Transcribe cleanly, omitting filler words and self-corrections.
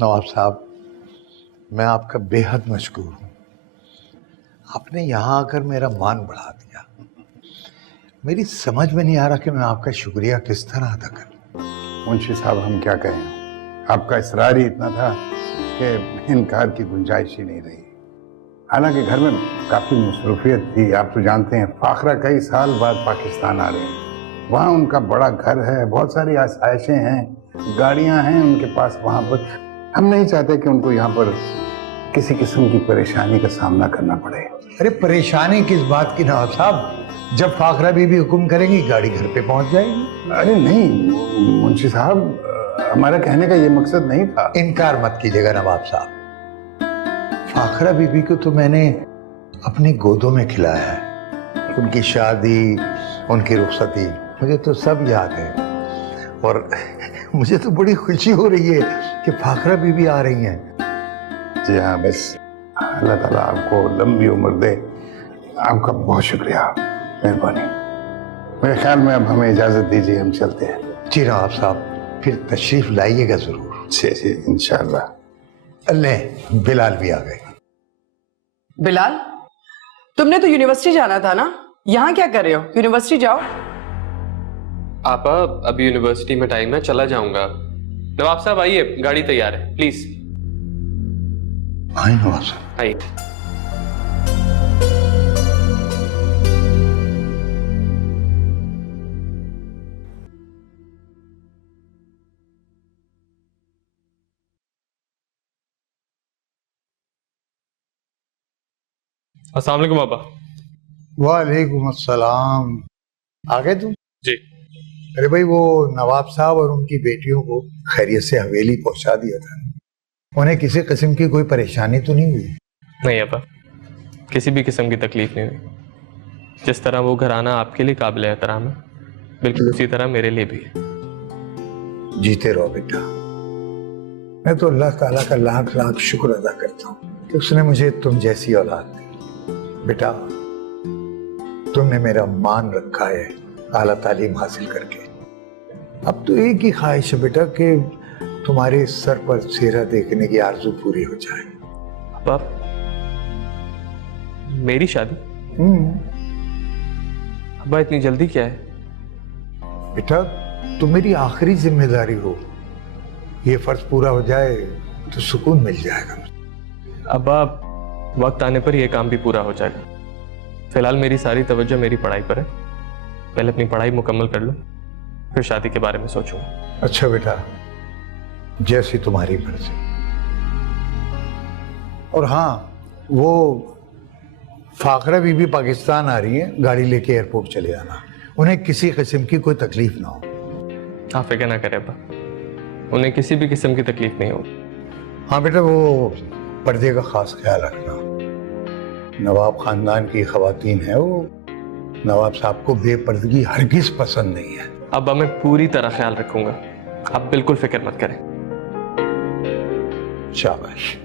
نواب صاحب، میں آپ کا بے حد مشکور ہوں. آپ نے یہاں آ کر میرا مان بڑھا دیا. میری سمجھ میں نہیں آ رہا کہ میں آپ کا شکریہ کس طرح ادا کروں. منشی صاحب ہم کیا کہیں، آپ کا اصرار ہی اتنا تھا کہ انکار کی گنجائش ہی نہیں رہی. حالانکہ گھر میں کافی مصروفیت تھی. آپ تو جانتے ہیں فاخرہ کئی سال بعد پاکستان آ رہے ہیں. وہاں ان کا بڑا گھر ہے، بہت ساری آسائشیں ہیں، گاڑیاں ہیں ان کے پاس وہاں پر. ہم نہیں چاہتے کہ ان کو یہاں پر کسی قسم کی پریشانی کا سامنا کرنا پڑے. ارے پریشانی کس بات کی نواب صاحب؟ جب فاخرہ بی بی حکم کریں گی گاڑی گھر پہ پہنچ جائے گی. ارے نہیں منشی صاحب، ہمارا کہنے کا یہ مقصد نہیں تھا. انکار مت کیجیے گا نواب صاحب. فاخرہ بی بی کو تو میں نے اپنی گودوں میں کھلایا ہے. ان کی شادی، ان کی رخصتی مجھے تو سب یاد ہے. اور مجھے تو بڑی خوشی ہو رہی ہے کہ فاخرہ بی بی آ رہی ہیں. جی ہاں، بس اللہ تعالیٰ آپ کو لمبی عمر دے. آپ کا بہت شکریہ، مہربانی. میرے خیال میں اب ہمیں اجازت دیجیے، ہم چلتے ہیں. جی نواب صاحب، پھر تشریف لائیے گا ضرور. جی جی انشاءاللہ. اللہ، بلال بھی آ گئے. بلال، تم نے تو یونیورسٹی جانا تھا نا؟ یہاں کیا کر رہے ہو؟ یونیورسٹی جاؤ. آپا ابھی یونیورسٹی میں ٹائم ہے، چلا جاؤں گا. نواب صاحب آئیے، گاڑی تیار ہے، پلیز آئیں نواب صاحب. آئیے. السلام علیکم آپا. وعلیکم السلام. آ گئے تم؟ جی. ارے بھائی، وہ نواب صاحب اور ان کی بیٹیوں کو خیریت سے حویلی پہنچا دیا تھا. انہیں کسی قسم کی کوئی پریشانی تو نہیں ہوئی؟ نہیں آپا، کسی بھی قسم کی تکلیف نہیں ہوئی. جس طرح وہ گھرانہ آپ کے لیے قابل احترام ہے، بالکل اسی طرح میرے لیے بھی ہے. جیتے رہو بیٹا. میں تو اللہ تعالیٰ کا لاکھ لاکھ شکر ادا کرتا ہوں کہ اس نے مجھے تم جیسی اولاد دی. بیٹا، تم نے میرا مان رکھا ہے اعلیٰ تعلیم حاصل کر کے. اب تو ایک ہی خواہش ہے بیٹا کہ تمہارے سر پر چہرہ دیکھنے کی آرزو پوری ہو جائے. ابا، میری شادی؟ ابا اتنی جلدی کیا ہے؟ بیٹا، تم میری آخری ذمہ داری ہو. یہ فرض پورا ہو جائے تو سکون مل جائے گا. ابا وقت آنے پر یہ کام بھی پورا ہو جائے گا. فی الحال میری ساری توجہ میری پڑھائی پر ہے. پہلے اپنی پڑھائی مکمل کر لوں، پھر شادی کے بارے میں سوچوں. اچھا بیٹا، جیسی تمہاری مرضی. اور ہاں، وہ فاخرہ بی بی پاکستان آ رہی ہے، گاڑی لے کے ایئرپورٹ چلے جانا. انہیں کسی قسم کی کوئی تکلیف نہ ہو. آپ فکر نہ کریں ابا، انہیں کسی بھی قسم کی تکلیف نہیں ہوگی. ہاں بیٹا، وہ پردے کا خاص خیال رکھنا. نواب خاندان کی خواتین ہیں، وہ نواب صاحب کو بے پردگی ہرگز پسند نہیں ہے. ابا میں پوری طرح خیال رکھوں گا، آپ بالکل فکر مت کریں. شاباش.